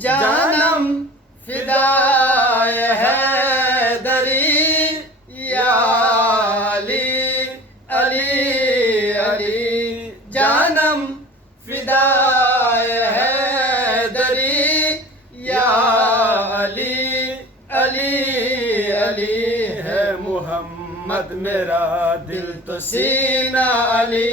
جانم فدائے حیدری یا علی علی علی جانم فدائے حیدری یا علی علی علی ہے محمد میرا دل تو سینہ علی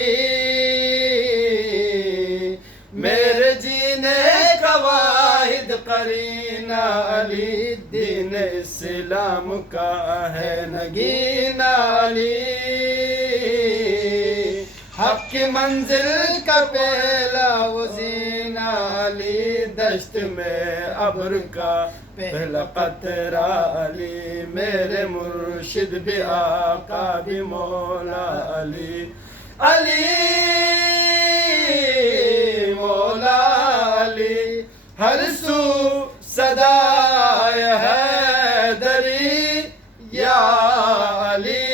میرے جینے کا واحد قرینہ علی دین اسلام کا ہے نگینہ علی حق کی منزل کا پہلا وزینہ علی دشت میں ابر کا پہلا قطرہ علی میرے مرشد بھی آقا بھی مولا علی علی مولا علی ہر سو صدائے حیدری یا علی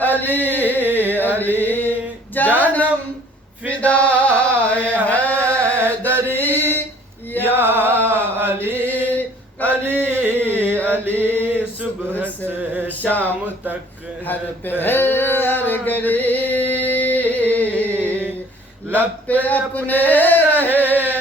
علی علی جانم فدائے حیدری یا علی علی علی صبح سے شام تک ہر پہر ہر گھڑی لب پہ اپنے رہے